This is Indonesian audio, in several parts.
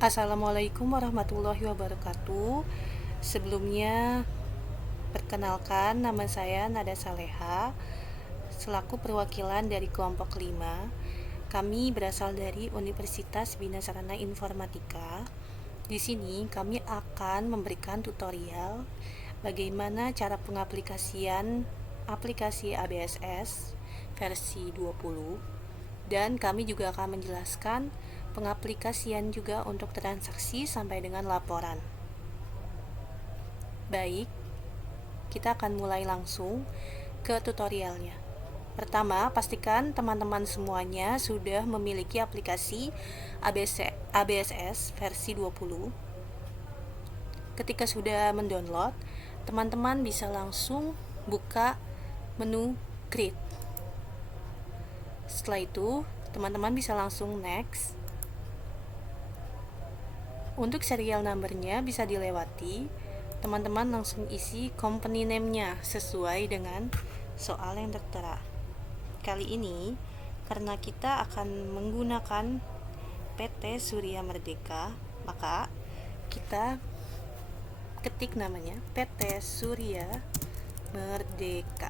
Assalamualaikum warahmatullahi wabarakatuh. Sebelumnya, perkenalkan nama saya Nada Saleha, selaku perwakilan dari kelompok 5. Kami berasal dari Universitas Bina Sarana Informatika. Di sini kami akan memberikan tutorial bagaimana cara pengaplikasian aplikasi ABSS versi 20, dan kami juga akan menjelaskan pengaplikasian juga untuk transaksi sampai dengan laporan. Baik, kita akan mulai langsung ke tutorialnya. Pertama, pastikan teman-teman semuanya sudah memiliki aplikasi ABSS versi 20. Ketika sudah mendownload, teman-teman bisa langsung buka menu Create. Setelah itu, teman-teman bisa langsung next. Untuk serial number-nya bisa dilewati. Teman-teman langsung isi company name-nya sesuai dengan soal yang tertera. Kali ini, karena kita akan menggunakan PT Surya Merdeka, maka kita ketik namanya PT Surya Merdeka.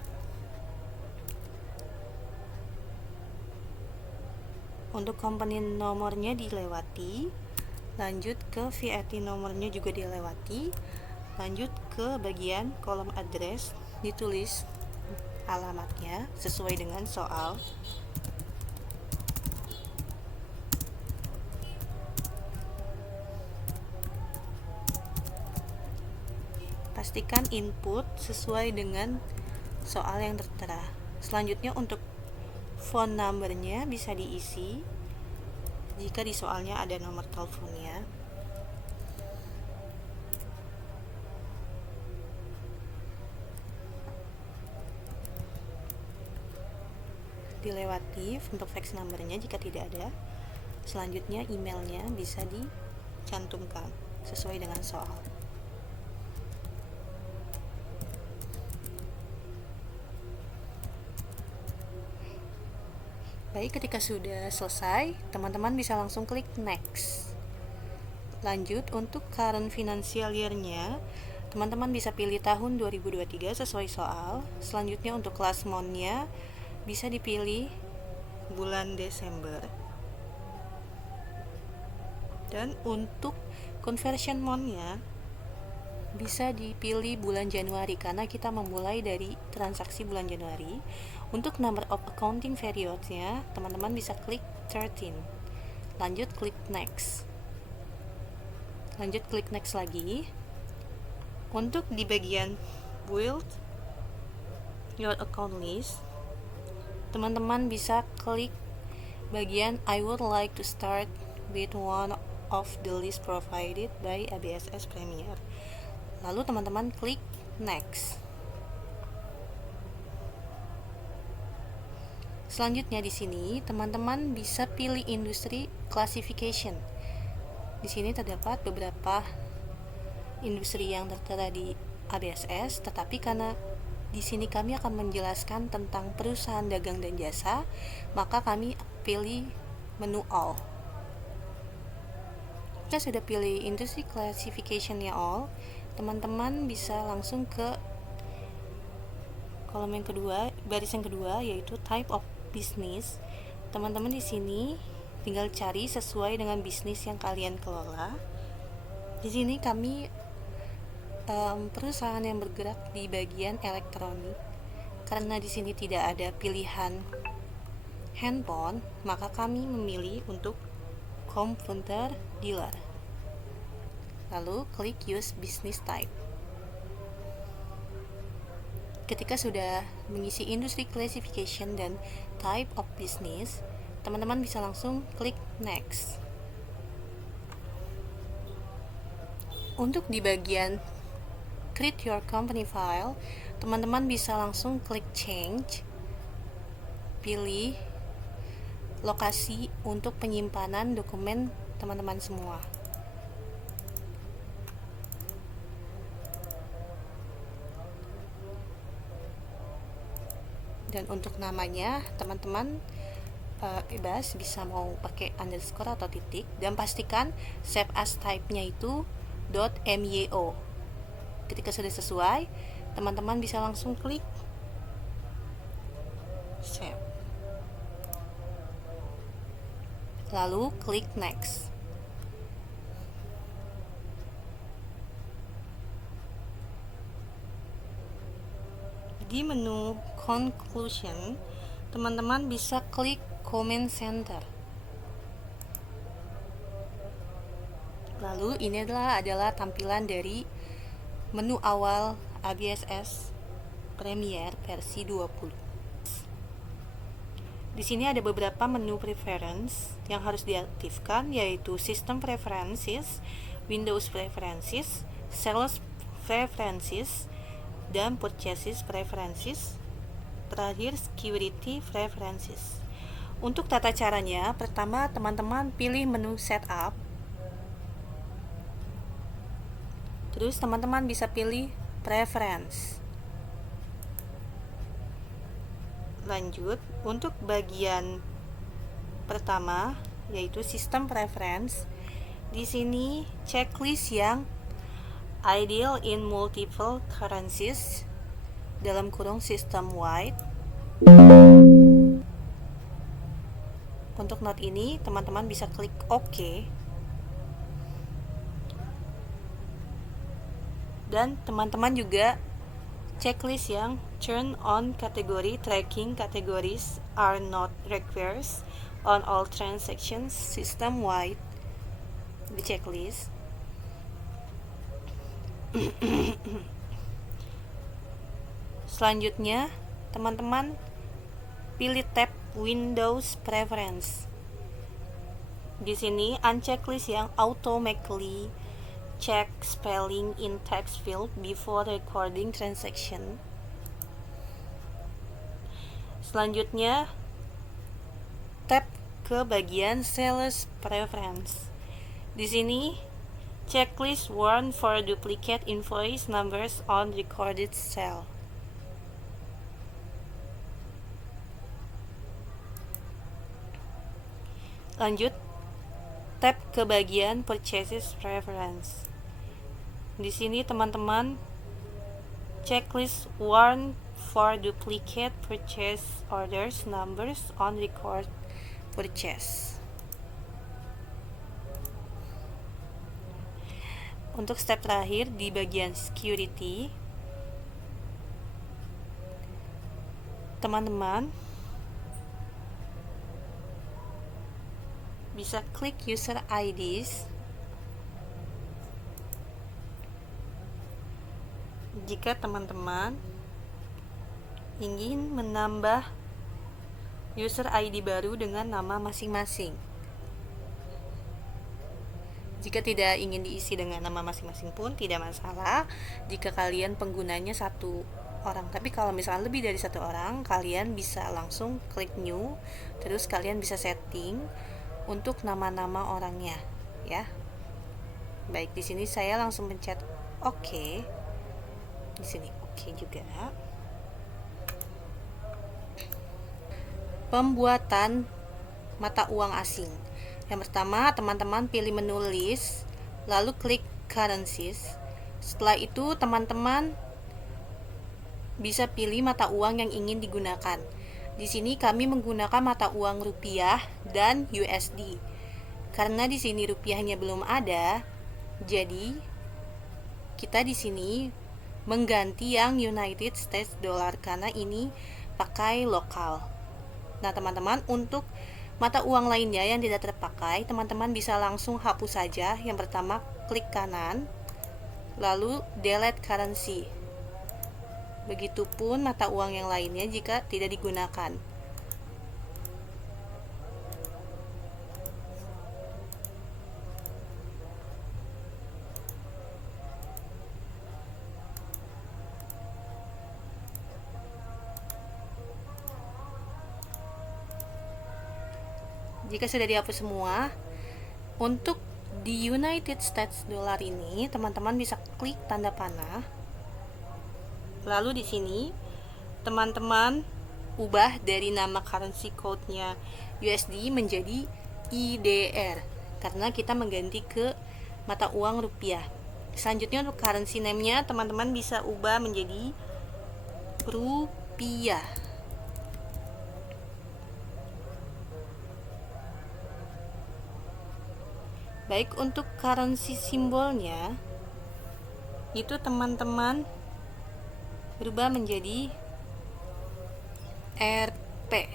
Untuk company nomornya dilewati, lanjut ke VAT nomornya juga dilewati, lanjut ke bagian kolom address, ditulis alamatnya sesuai dengan soal. Pastikan input sesuai dengan soal yang tertera. Selanjutnya untuk phone number-nya bisa diisi jika di soalnya ada nomor teleponnya. Dilewati untuk fax number-nya jika tidak ada. Selanjutnya emailnya bisa dicantumkan sesuai dengan soal. Baik, ketika sudah selesai, teman-teman bisa langsung klik next. Lanjut, untuk current financial year-nya, teman-teman bisa pilih tahun 2023 sesuai soal. Selanjutnya untuk class month-nya bisa dipilih bulan Desember. Dan untuk conversion month-nya bisa dipilih bulan Januari karena kita memulai dari transaksi bulan Januari. Untuk number of accounting periods-nya, teman-teman bisa klik 13. Lanjut klik next. Lanjut klik next lagi. Untuk di bagian build your account list, teman-teman bisa klik bagian I would like to start with one of the list provided by ABSS Premier. Lalu teman-teman klik next. Selanjutnya di sini teman-teman bisa pilih industri classification. Di sini terdapat beberapa industri yang tertera di ABSS, tetapi karena di sini kami akan menjelaskan tentang perusahaan dagang dan jasa, maka kami pilih menu all. Kita sudah pilih industri classification-nya all, teman-teman bisa langsung ke kolom yang kedua, baris yang kedua, yaitu type of business. Teman-teman di sini tinggal cari sesuai dengan bisnis yang kalian kelola. Di sini kami perusahaan yang bergerak di bagian elektronik. Karena di sini tidak ada pilihan handphone, maka kami memilih untuk computer dealer. Lalu klik use business type. Ketika sudah mengisi industry classification dan type of business, teman-teman bisa langsung klik next. Untuk di bagian create your company file, teman-teman bisa langsung klik change, pilih lokasi untuk penyimpanan dokumen teman-teman semua. Dan untuk namanya, teman-teman bebas, bisa mau pakai underscore atau titik, dan pastikan save as type-nya itu .myo. Ketika sudah sesuai, teman-teman bisa langsung klik save, lalu klik next. Di menu conclusion, teman-teman bisa klik comment center. Lalu ini adalah tampilan dari menu awal ABSS Premiere versi 20. Di sini ada beberapa menu preference yang harus diaktifkan, yaitu System Preferences, Windows Preferences, Sales Preferences, dan Purchases Preferences. Terakhir, Security Preferences. Untuk tata caranya, pertama teman-teman pilih menu Setup. Terus teman-teman bisa pilih Preference. Lanjut, untuk bagian pertama yaitu System Preference. Di sini checklist yang Ideal in multiple currencies (system wide). Untuk note ini teman-teman bisa klik OK, dan teman-teman juga checklist yang Turn on category tracking categories are not required on all transactions system wide di checklist. Selanjutnya, teman-teman pilih tab Windows Preference. Di sini unchecklist yang automatically check spelling in text field before recording transaction. Selanjutnya, tab ke bagian Sales Preference. Di sini checklist warn for duplicate invoice numbers on recorded sale. Lanjut, tab ke bagian Purchases Preference. Di sini teman-teman checklist warn for duplicate purchase orders numbers on record purchase. Untuk step terakhir di bagian security, teman-teman bisa klik user IDs jika teman-teman ingin menambah user ID baru dengan nama masing-masing. Jika tidak ingin diisi dengan nama masing-masing pun tidak masalah jika kalian penggunanya satu orang. Tapi kalau misalnya lebih dari satu orang, kalian bisa langsung klik new, terus kalian bisa setting untuk nama-nama orangnya, ya. Baik, di sini saya langsung pencet OK. Di sini OK juga. Pembuatan mata uang asing. Yang pertama, teman-teman pilih menu list, lalu klik currencies. Setelah itu, teman-teman bisa pilih mata uang yang ingin digunakan. Di sini kami menggunakan mata uang rupiah dan USD. Karena di sini rupiahnya belum ada, jadi kita di sini mengganti yang United States Dollar karena ini pakai lokal. Nah, teman-teman, untuk mata uang lainnya yang tidak terpakai, teman-teman bisa langsung hapus saja. Yang pertama, klik kanan, lalu delete currency. Begitupun mata uang yang lainnya jika tidak digunakan. Jika sudah dihapus semua, untuk di United States Dollar ini, teman-teman bisa klik tanda panah. Lalu di sini, teman-teman ubah dari nama currency code-nya USD menjadi IDR karena kita mengganti ke mata uang rupiah. Selanjutnya untuk currency name-nya teman-teman bisa ubah menjadi rupiah. Baik, untuk currency simbolnya itu teman-teman berubah menjadi Rp.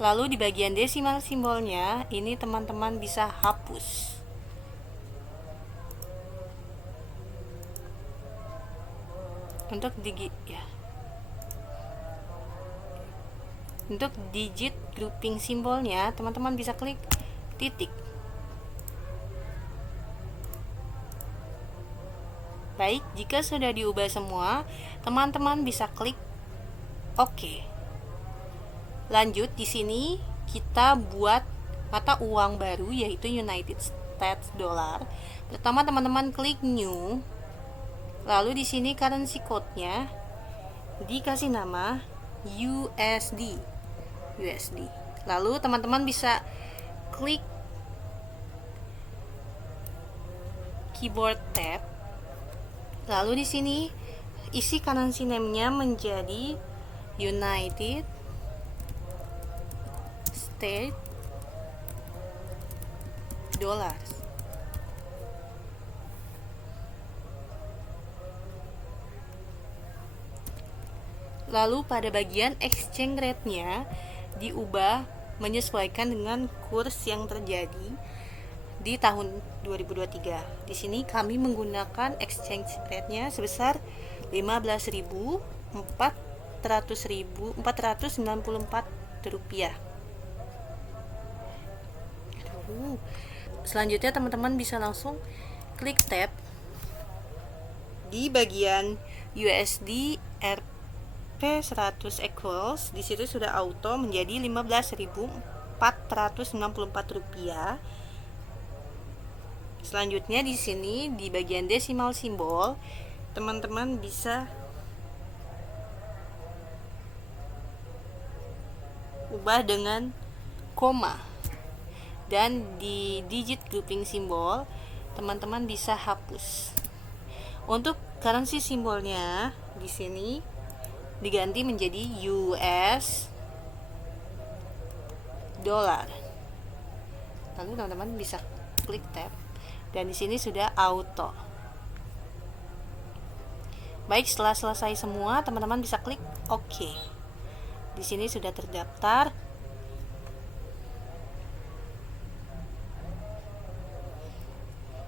Lalu di bagian desimal simbolnya ini teman-teman bisa hapus. Untuk Untuk digit grouping simbolnya teman-teman bisa klik titik. Baik, jika sudah diubah semua, teman-teman bisa klik OK. Lanjut, di sini kita buat mata uang baru yaitu United States Dollar. Pertama teman-teman klik New. Lalu di sini currency code-nya dikasih nama USD. Lalu teman-teman bisa klik keyboard tab. Lalu di sini isi currency name-nya menjadi United States Dollars. Lalu pada bagian exchange rate-nya diubah menyesuaikan dengan kurs yang terjadi di tahun 2023. Di sini kami menggunakan exchange rate-nya sebesar 15.494 rupiah. Selanjutnya teman-teman bisa langsung klik tab di bagian USD Rp100 equals. Di situ sudah auto menjadi 15.494 rupiah. Selanjutnya di sini di bagian desimal simbol teman-teman bisa ubah dengan koma, dan di digit grouping simbol teman-teman bisa hapus. Untuk currency simbolnya di sini diganti menjadi US dollar. Lalu teman-teman bisa klik tab dan di sini sudah auto. Baik, setelah selesai semua teman-teman bisa klik OK. Di sini sudah terdaftar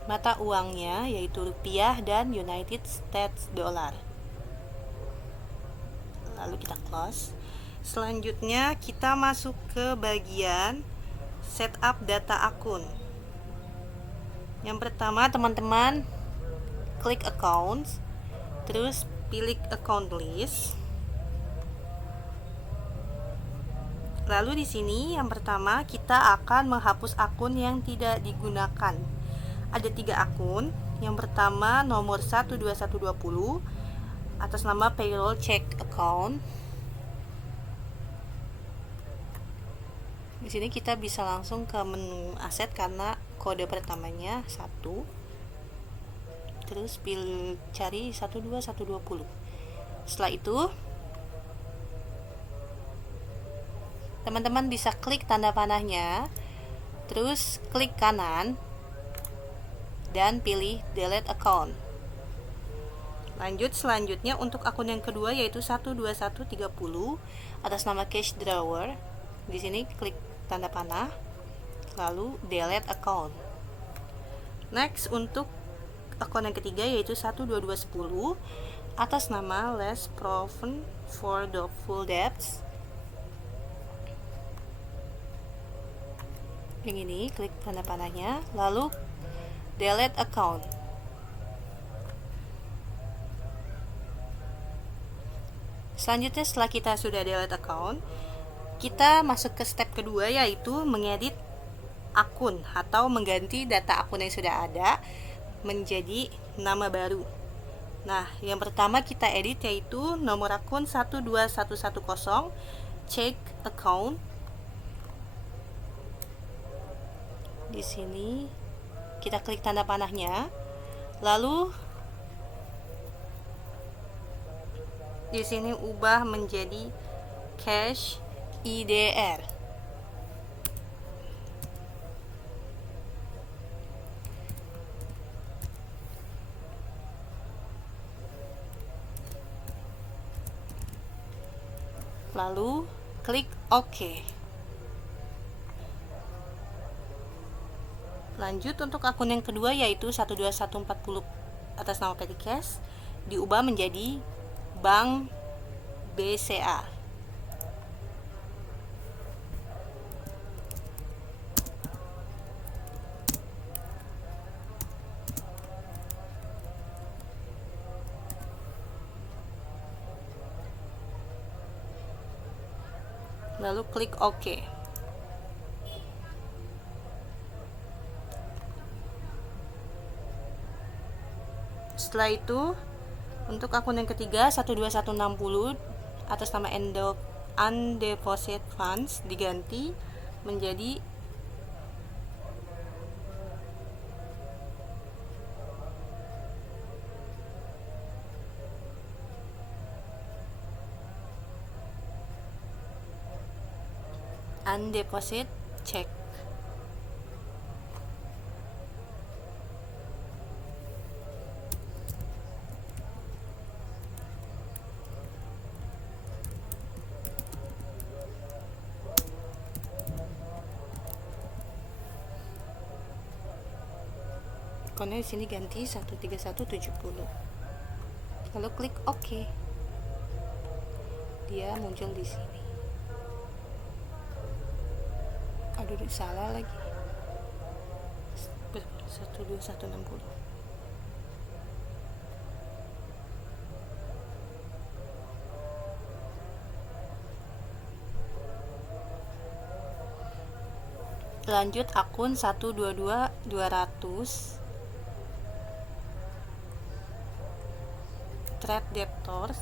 mata uangnya yaitu rupiah dan United States Dollar. Lalu kita close. Selanjutnya kita masuk ke bagian setup data akun. Yang pertama teman-teman klik accounts, terus pilih account list. Lalu di sini yang pertama kita akan menghapus akun yang tidak digunakan. Ada 3 akun. Yang pertama nomor 12120 atas nama payroll check account. Di sini kita bisa langsung ke menu aset karena kode pertamanya 1. Terus pilih cari 12120. Setelah itu teman-teman bisa klik tanda panahnya, terus klik kanan dan pilih delete account. Lanjut, selanjutnya untuk akun yang kedua yaitu 12130 atas nama cash drawer. Di sini klik tanda panah lalu delete account. Next, untuk akun yang ketiga yaitu 12210 atas nama less proven for doubtful debts. Yang ini klik tanda panahnya lalu delete account. Selanjutnya setelah kita sudah delete account, kita masuk ke step kedua yaitu mengedit akun atau mengganti data akun yang sudah ada menjadi nama baru. Nah, yang pertama kita edit yaitu nomor akun 12110 check account. Di sini kita klik tanda panahnya. Lalu di sini ubah menjadi cash IDR. Lalu klik OK. Lanjut untuk akun yang kedua yaitu 12140 atas nama Petty Cash diubah menjadi Bank BCA. Lalu klik OK. Setelah itu, untuk akun yang ketiga 12160 atas nama Undeposit Funds diganti menjadi Undeposit Check. Akunnya di sini ganti 13170. Lalu klik OK. Dia muncul di sini. Aduh, salah lagi. 12160. Lanjut akun 122200 Trade Debtors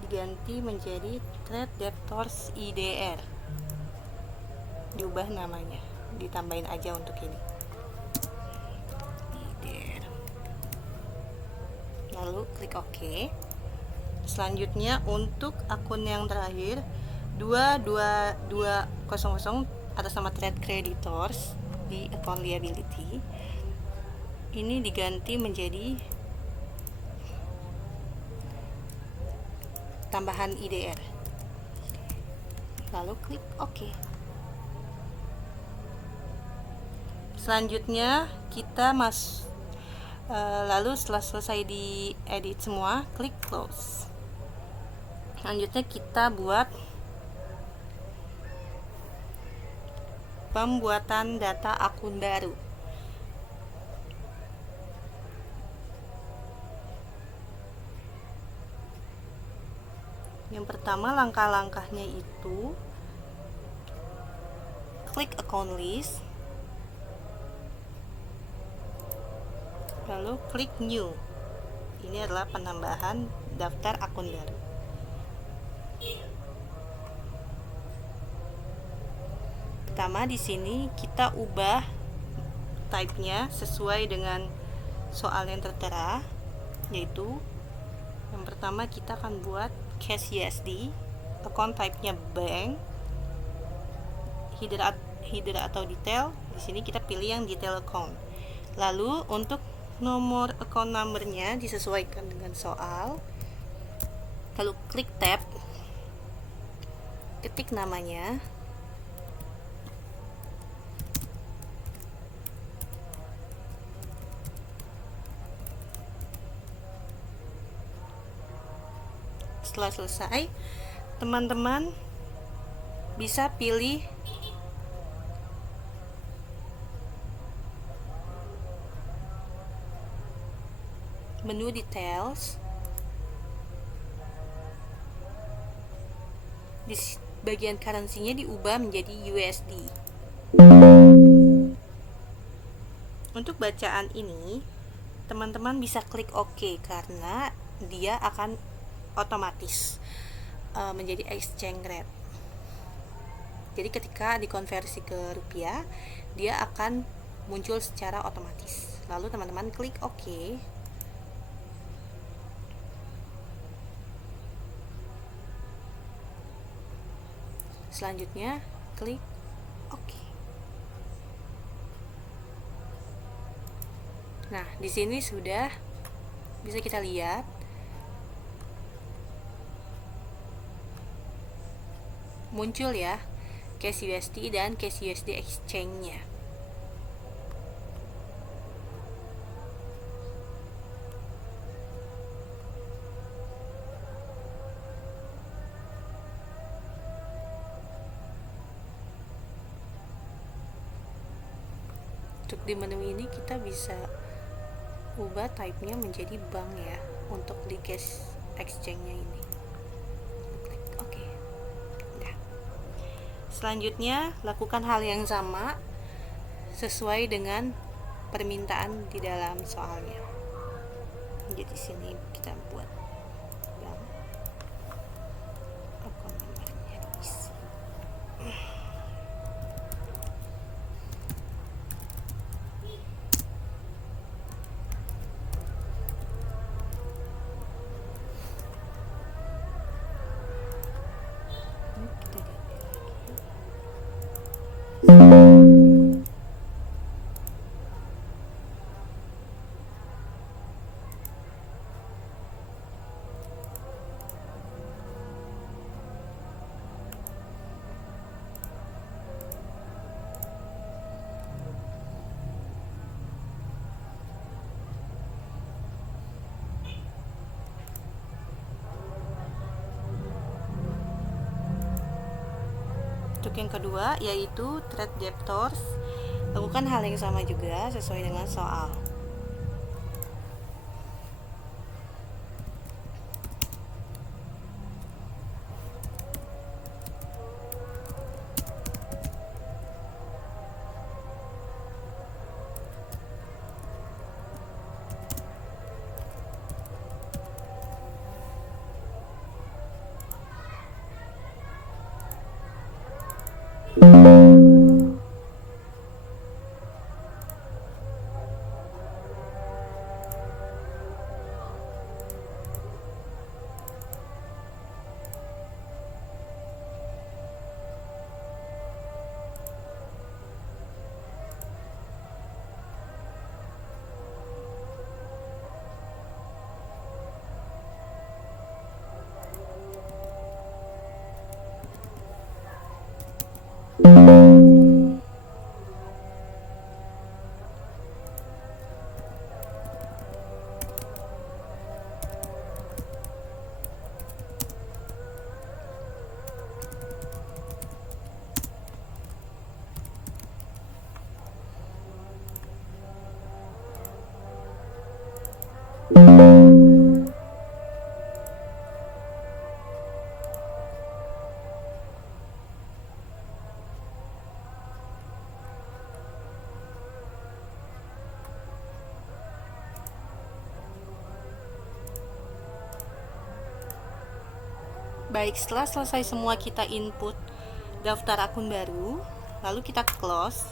diganti menjadi Trade Debtors IDR. Diubah namanya, ditambahin aja untuk ini IDR. Lalu klik OK. Selanjutnya untuk akun yang terakhir 22200 atas nama Trade Creditors di account liability, ini diganti menjadi tambahan IDR. Lalu klik OK. Selanjutnya kita lalu setelah selesai di edit semua, klik close. Selanjutnya kita buat pembuatan data akun baru. Yang pertama langkah-langkahnya itu klik account list, lalu klik new. Ini adalah penambahan daftar akun baru. Pertama di sini kita ubah type-nya sesuai dengan soal yang tertera, yaitu yang pertama kita akan buat cash USD, account type-nya bank, header atau detail. Di sini kita pilih yang detail account. Lalu untuk nomor account number-nya disesuaikan dengan soal. Lalu klik tab, ketik namanya, setelah selesai teman-teman bisa pilih menu details. Di bagian currency-nya diubah menjadi USD. Untuk bacaan ini teman-teman bisa klik OK karena dia akan otomatis menjadi exchange rate. Jadi ketika dikonversi ke rupiah, dia akan muncul secara otomatis. Lalu teman-teman klik OK. Selanjutnya klik OK. Nah, di sini sudah bisa kita lihat muncul ya Cash USD dan Cash USD exchange-nya. Untuk di menu ini kita bisa ubah type-nya menjadi bank ya untuk di cash exchange-nya ini. Klik OK. Nah, selanjutnya lakukan hal yang sama sesuai dengan permintaan di dalam soalnya. Jadi sini kita buat bank, account number-nya diisi. Kita ganti lagi. Untuk yang kedua yaitu trade debtors, lakukan hal yang sama juga sesuai dengan soal. Baik, setelah selesai semua kita input daftar akun baru, lalu kita close,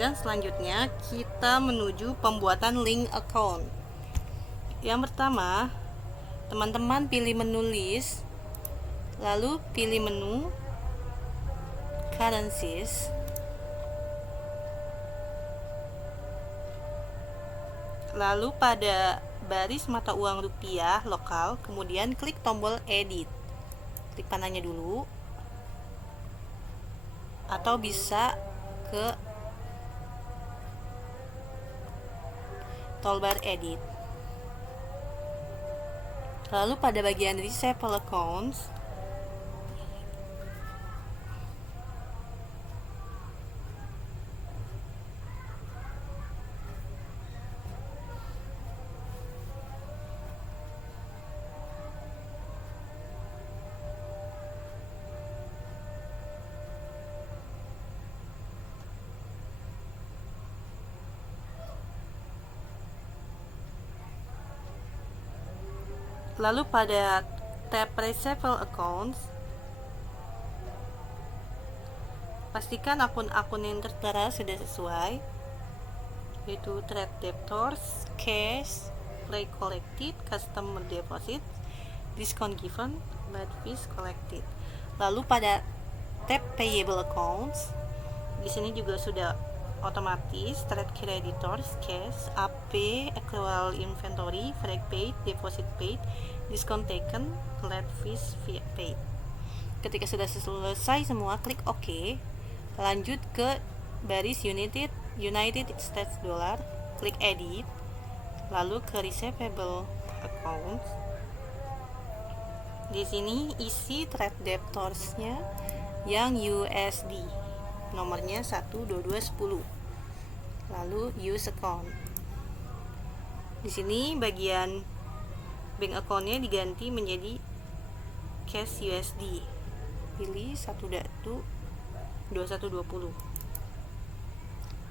dan selanjutnya kita menuju pembuatan link account. Yang pertama, teman-teman pilih menu list, lalu pilih menu currencies, lalu pada baris mata uang rupiah lokal, kemudian klik tombol edit. Klik panahnya dulu, atau bisa ke toolbar edit. Lalu pada bagian Reshuffle Accounts, Lalu pada tab Receivable Accounts, pastikan akun-akun yang tertera sudah sesuai, yaitu trade debtors, cash, play collected, customer deposit, discount given, late fees collected. Lalu pada tab Payable Accounts, di sini juga sudah otomatis trade creditors, cash, AP, accrual inventory, freight paid, deposit paid, discount taken, late fees paid. Ketika sudah selesai semua, klik OK. Lanjut ke baris United States Dollar, klik Edit, lalu ke Receivable Accounts. Di sini isi trade debtors-nya yang USD. Nomornya 12210. Lalu use account. Di sini bagian bank account-nya diganti menjadi cash USD. Pilih 12120.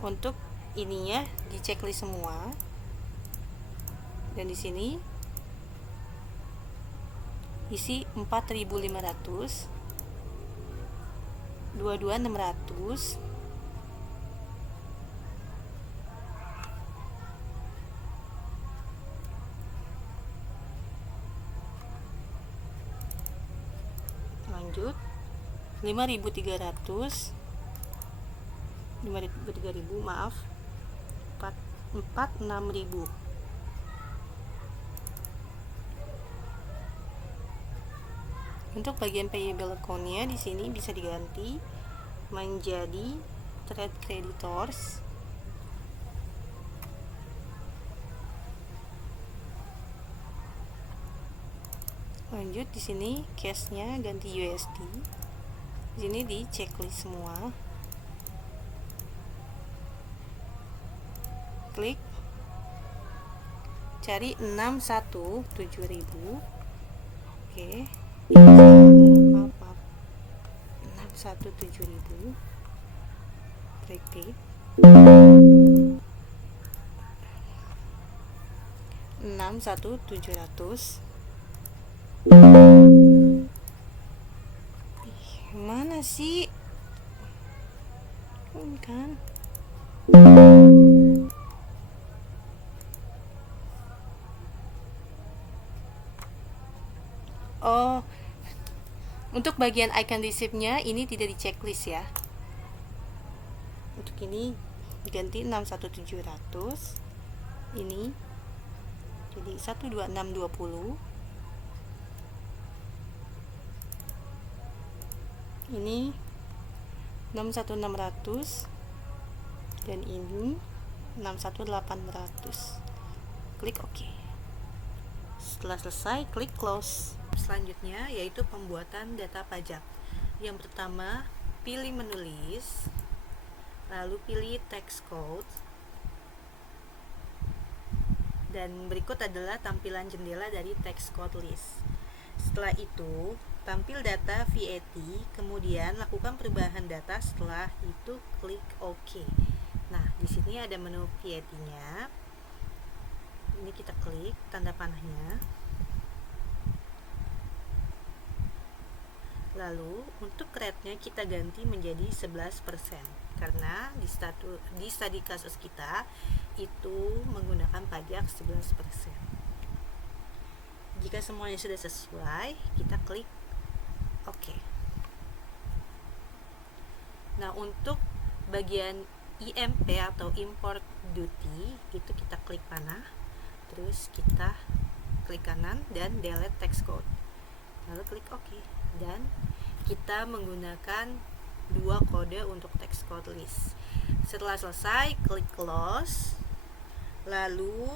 Untuk ininya di checklist semua. Dan di sini isi 4500, 22600, lanjut 5300, 3000 maaf, 46000. Untuk bagian payable account-nya di sini bisa diganti menjadi trade creditors. Lanjut di sini cash-nya ganti USD. Di sini di checklist semua. Klik cari 617000. Oke. Maaf. 617000. Klik 61700. Mana sih? Kan? Oh, untuk bagian icon receipt-nya ini tidak di checklist ya. Untuk ini ganti 61700. Ini jadi 12620. Ini 61600 dan ini 61800. Klik OK. Setelah selesai, klik close. Selanjutnya yaitu pembuatan data pajak. Yang pertama, pilih menulis, lalu pilih text code, dan berikut adalah tampilan jendela dari text code list. Setelah itu, tampil data VAT, kemudian lakukan perubahan data. Setelah itu klik OK. Nah, di sini ada menu VAT-nya. Ini kita klik tanda panahnya. Lalu untuk rate-nya kita ganti menjadi 11% karena di studi kasus kita itu menggunakan pajak 11%. Jika semuanya sudah sesuai, kita klik OK. Nah, untuk bagian IMP atau import duty itu kita klik panah, terus kita klik kanan dan delete text code, lalu klik OK, dan kita menggunakan dua kode untuk text code list. Setelah selesai, klik close. Lalu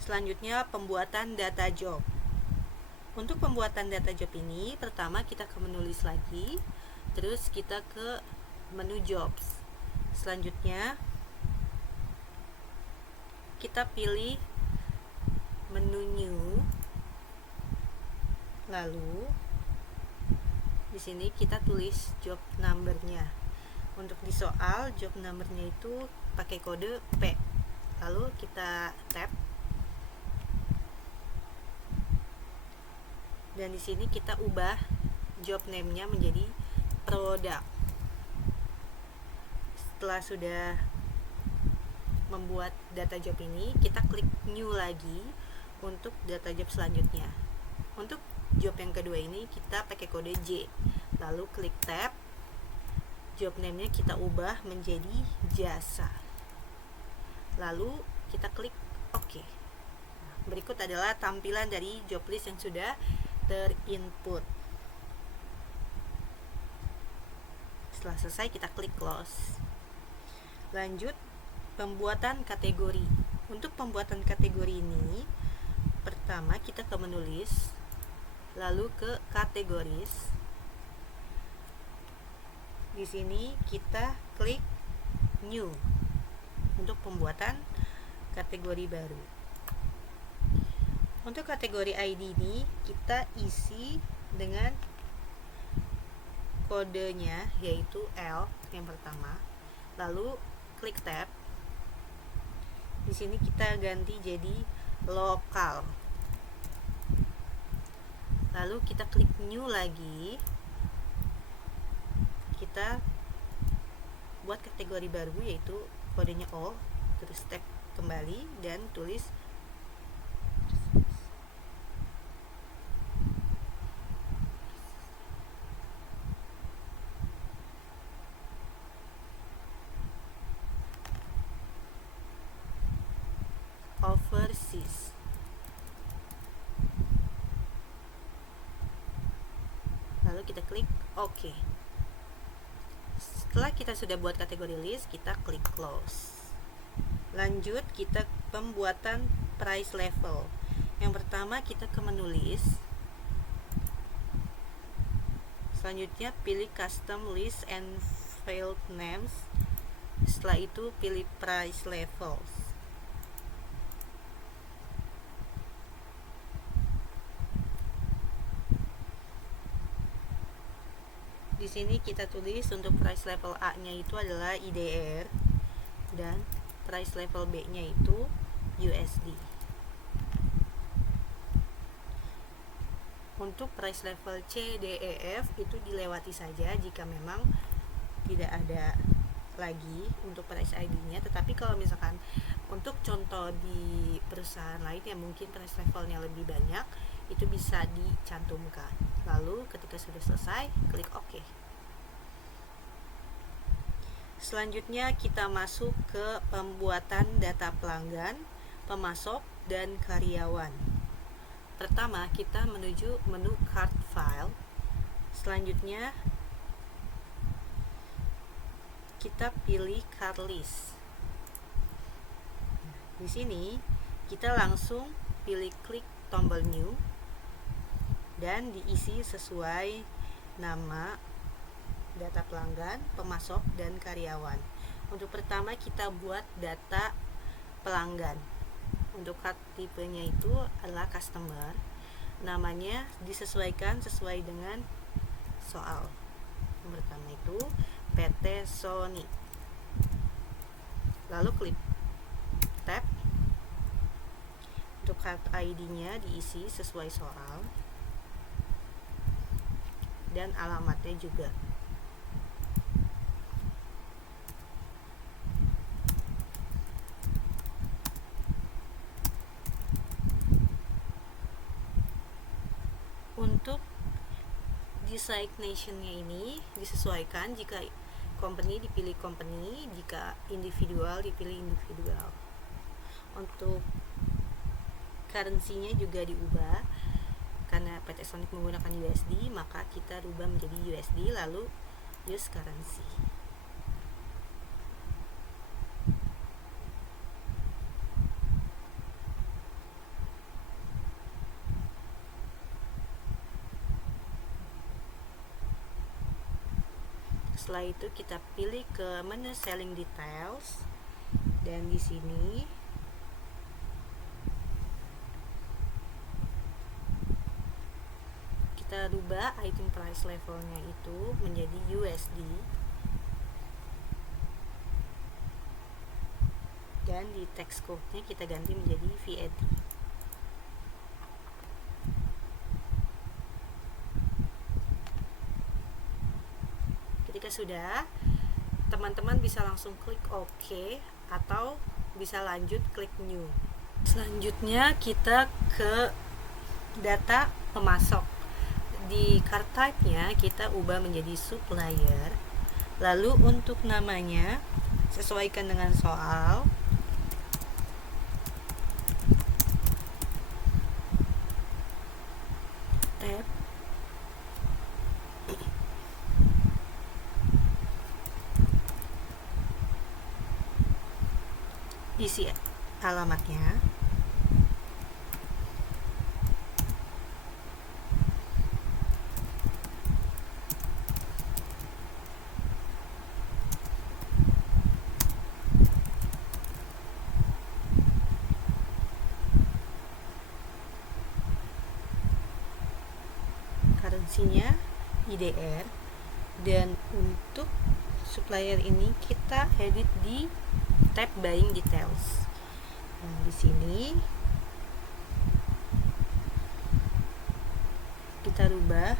selanjutnya pembuatan data job. Untuk pembuatan data job ini, pertama kita ke menulis lagi, terus kita ke menu jobs. Selanjutnya kita pilih menu new, lalu di sini kita tulis job number-nya. Untuk di soal job number-nya itu pakai kode P. Lalu kita tab. Dan di sini kita ubah job name-nya menjadi produk. Setelah sudah membuat data job ini, kita klik new lagi untuk data job selanjutnya. Untuk job yang kedua ini kita pakai kode J, lalu klik tab, job name-nya kita ubah menjadi jasa, lalu kita klik OK. Berikut adalah tampilan dari job list yang sudah terinput. Setelah selesai kita klik close. Lanjut, pembuatan kategori. Untuk pembuatan kategori ini, pertama kita ke menulis, lalu ke kategoris. Di sini kita klik new untuk pembuatan kategori baru. Untuk kategori ID ini kita isi dengan kodenya, yaitu L yang pertama. Lalu klik tab. Di sini kita ganti jadi lokal. Lalu kita klik new lagi. Kita buat kategori baru, yaitu kodenya O, terus tab kembali dan tulis overseas. Lalu kita klik OK. Setelah kita sudah buat kategori list, kita klik close. Lanjut, kita pembuatan price level. Yang pertama kita ke menulis. Selanjutnya pilih custom list and field names. Setelah itu pilih price levels. Di sini kita tulis untuk price level A-nya itu adalah IDR dan price level B-nya itu USD. Untuk price level C, D, E, F itu dilewati saja jika memang tidak ada lagi untuk price ID-nya. Tetapi kalau misalkan untuk contoh di perusahaan lain yang mungkin price levelnya lebih banyak, itu bisa dicantumkan. Lalu ketika sudah selesai, klik OK. Selanjutnya kita masuk ke pembuatan data pelanggan, pemasok, dan karyawan. Pertama kita menuju menu cart file. Selanjutnya kita pilih cart list. Di sini kita langsung pilih klik tombol new dan diisi sesuai nama, data pelanggan, pemasok, dan karyawan. Untuk pertama kita buat data pelanggan. Untuk card tipenya itu adalah customer. Namanya disesuaikan sesuai dengan soal. Yang pertama itu PT Sony. Lalu klik tab. Untuk card ID-nya diisi sesuai soal dan alamatnya juga. Untuk designation-nya ini disesuaikan, jika company dipilih company, jika individual dipilih individual. Untuk currency-nya juga diubah. Karena PT Sonic menggunakan USD, maka kita rubah menjadi USD, lalu use currency. Setelah itu kita pilih ke menu selling details, dan di sini kita rubah item price levelnya itu menjadi USD, dan di text code-nya kita ganti menjadi VAT. Jika sudah, teman-teman bisa langsung klik OK atau bisa lanjut klik New. Selanjutnya kita ke data pemasok. Di card type-nya kita ubah menjadi supplier. Lalu untuk namanya sesuaikan dengan soal. Tab. Isi alamatnya. Currency-nya IDR, dan untuk supplier ini kita edit di tab buying details. Nah, di sini kita rubah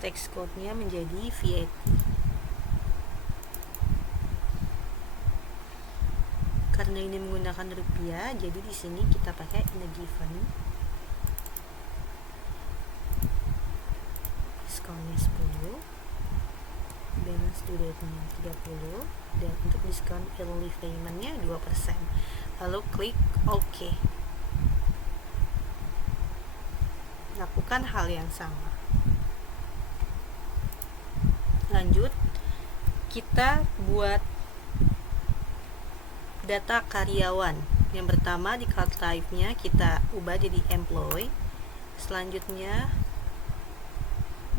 text code-nya menjadi VAT. Karena ini menggunakan rupiah, jadi di sini kita pakai in a given. Diskonnya 10, balance due date-nya 30, dan untuk diskon early payment-nya 2%. Lalu klik OK. Lakukan hal yang sama. Lanjut, kita buat data karyawan. Yang pertama di card type-nya kita ubah jadi employee. Selanjutnya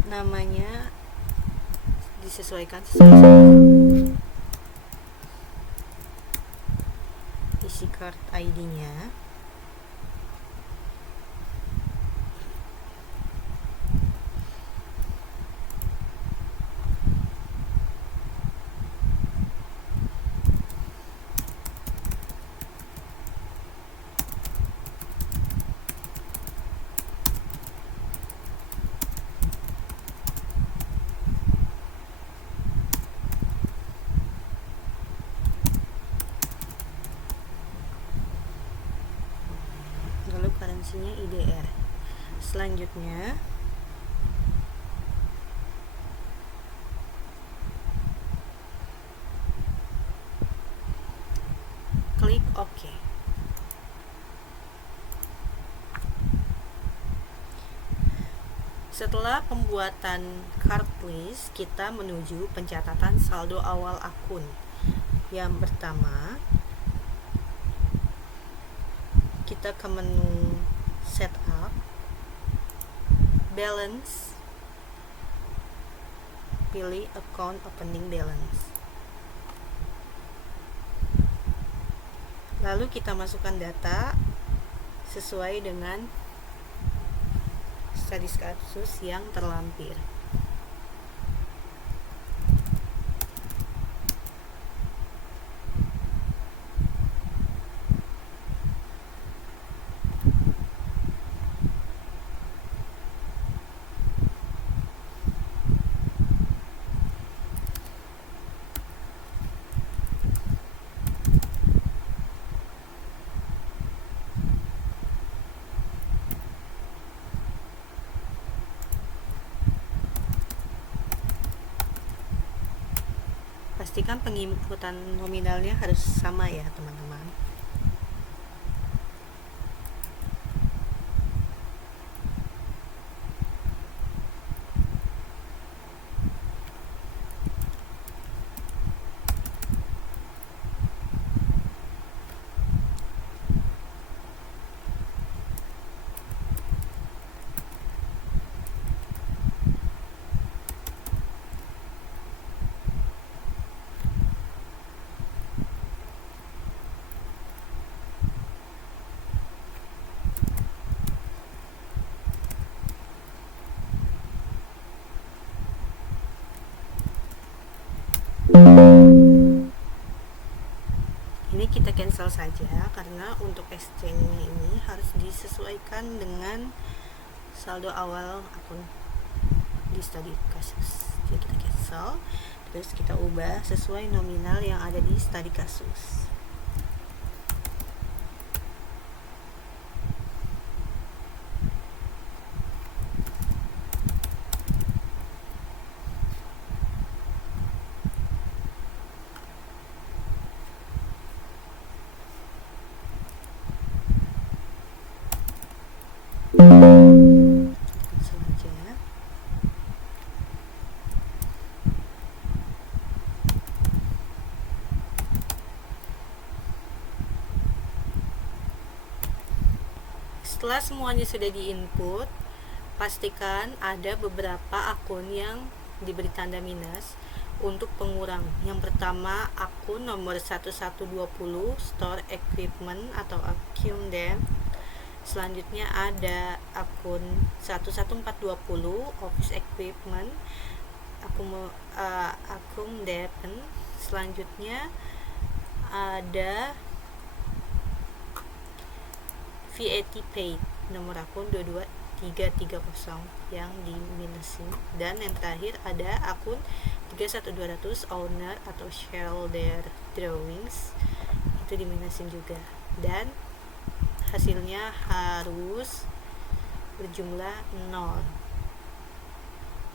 namanya disesuaikan isi card ID-nya. Lalu currency-nya IDR. Selanjutnya klik OK. Setelah pembuatan card list, kita menuju pencatatan saldo awal akun. Yang pertama, kita ke menu setup, balance, pilih account opening balance. Lalu kita masukkan data sesuai dengan status kasus yang terlampir. Pastikan penginputan nominalnya harus sama ya teman-teman. Ini kita cancel saja karena untuk exchange-nya ini harus disesuaikan dengan saldo awal akun di study kasus. Jadi kita cancel. cancel, terus kita ubah sesuai nominal yang ada di study kasus. Saja. Setelah semuanya sudah diinput, pastikan ada beberapa akun yang diberi tanda minus untuk pengurang. Yang pertama, akun nomor 1120 Store Equipment atau Account Debt. Selanjutnya ada akun 11420 Office Equipment, akun Debt. Selanjutnya ada VAT paid, nomor akun 22330 yang diminusin. Dan yang terakhir ada akun 31200 owner atau shareholder drawings, itu diminusin juga. Dan hasilnya harus berjumlah 0.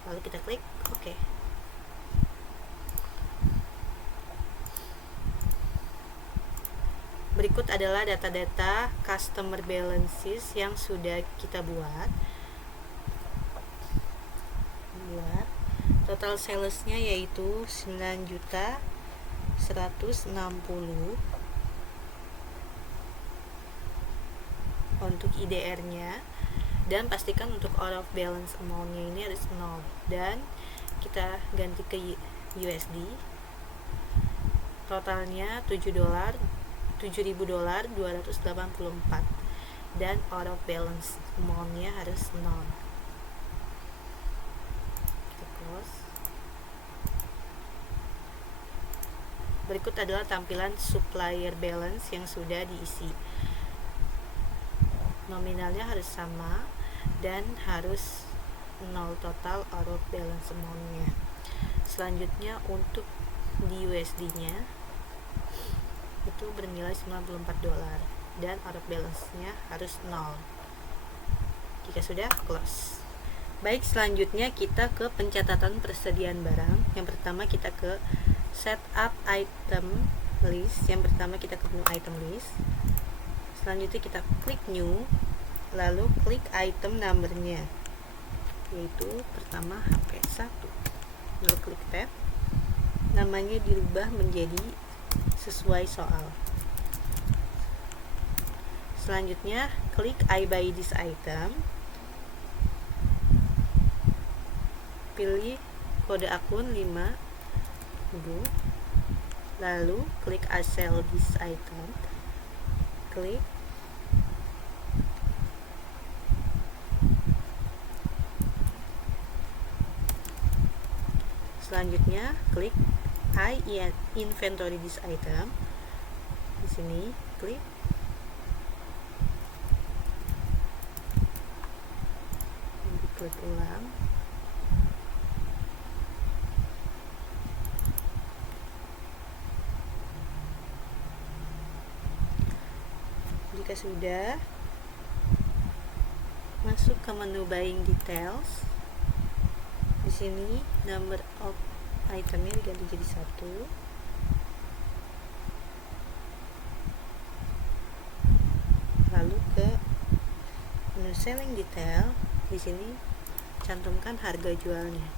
Lalu kita klik OK. Berikut adalah data-data customer balances yang sudah kita buat. Total salesnya yaitu 9.160.000 untuk IDR-nya, dan pastikan untuk out of balance amount-nya ini harus 0, dan kita ganti ke USD. Totalnya $7.284, dan out of balance amount-nya harus 0. Kita close. Berikut adalah tampilan supplier balance yang sudah diisi. Nominalnya harus sama dan harus 0 total out of balance amount-nya. Selanjutnya untuk di USD-nya itu bernilai $94 dan out of balance-nya harus 0. Jika sudah, close. Baik, selanjutnya kita ke pencatatan persediaan barang. Yang pertama kita ke setup item list. Yang pertama kita ke menu item list. Selanjutnya kita klik new, lalu klik item number-nya, yaitu pertama HP1. Lalu klik tab, namanya dirubah menjadi sesuai soal. Selanjutnya klik I buy this item, pilih kode akun 5, lalu klik I sell this item, klik selanjutnya klik I inventory this item. Di sini klik ulang. Jika sudah, masuk ke menu buying details. Di sini number of itemnya diganti jadi 1. Lalu ke menu selling detail. Di sini cantumkan harga jualnya.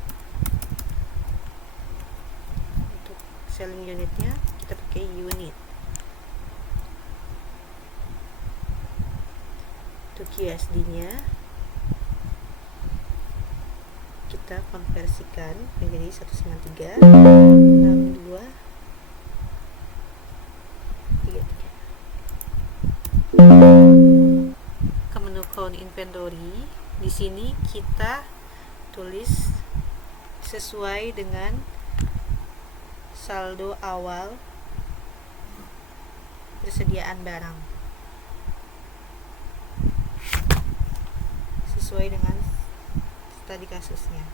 Untuk selling unitnya kita pakai unit. Untuk USD-nya kita konversikan menjadi 193, 62, 33. Ke menu count inventory. Di sini kita tulis sesuai dengan saldo awal persediaan barang, sesuai dengan tadi kasusnya.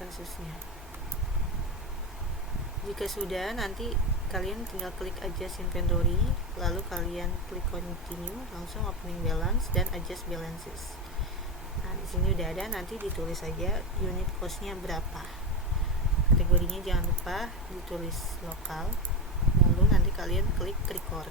kasusnya. Jika sudah, nanti kalian tinggal klik adjust inventory, lalu kalian klik continue, langsung opening balance dan adjust balances. Nah, di sini udah ada, nanti ditulis saja unit costnya berapa. Kategorinya jangan lupa ditulis lokal, lalu nanti kalian klik record.